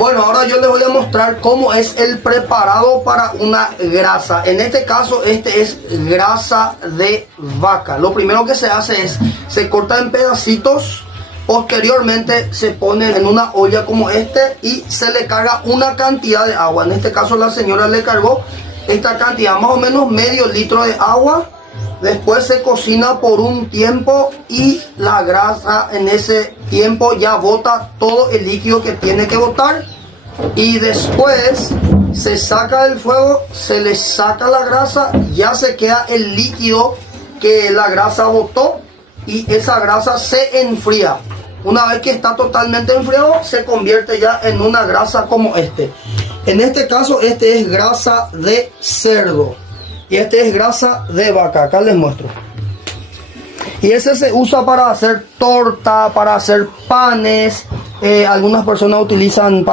Bueno, ahora yo les voy a mostrar cómo es el preparado para una grasa. En este caso, este es grasa de vaca. Lo primero que se hace es, se corta en pedacitos. Posteriormente se pone en una olla como este y se le carga una cantidad de agua. En este caso la señora le cargó esta cantidad, más o menos medio litro de agua. Después se cocina por un tiempo y la grasa en ese tiempo ya bota todo el líquido que tiene que botar. Y después se saca del fuego, se le saca la grasa, ya se queda el líquido que la grasa botó y esa grasa se enfría. Una vez que está totalmente enfriado, se convierte ya en una grasa como este. En este caso, este es grasa de cerdo. Y este es grasa de vaca. Acá les muestro. Y ese se usa para hacer torta, para hacer panes. Algunas personas utilizan para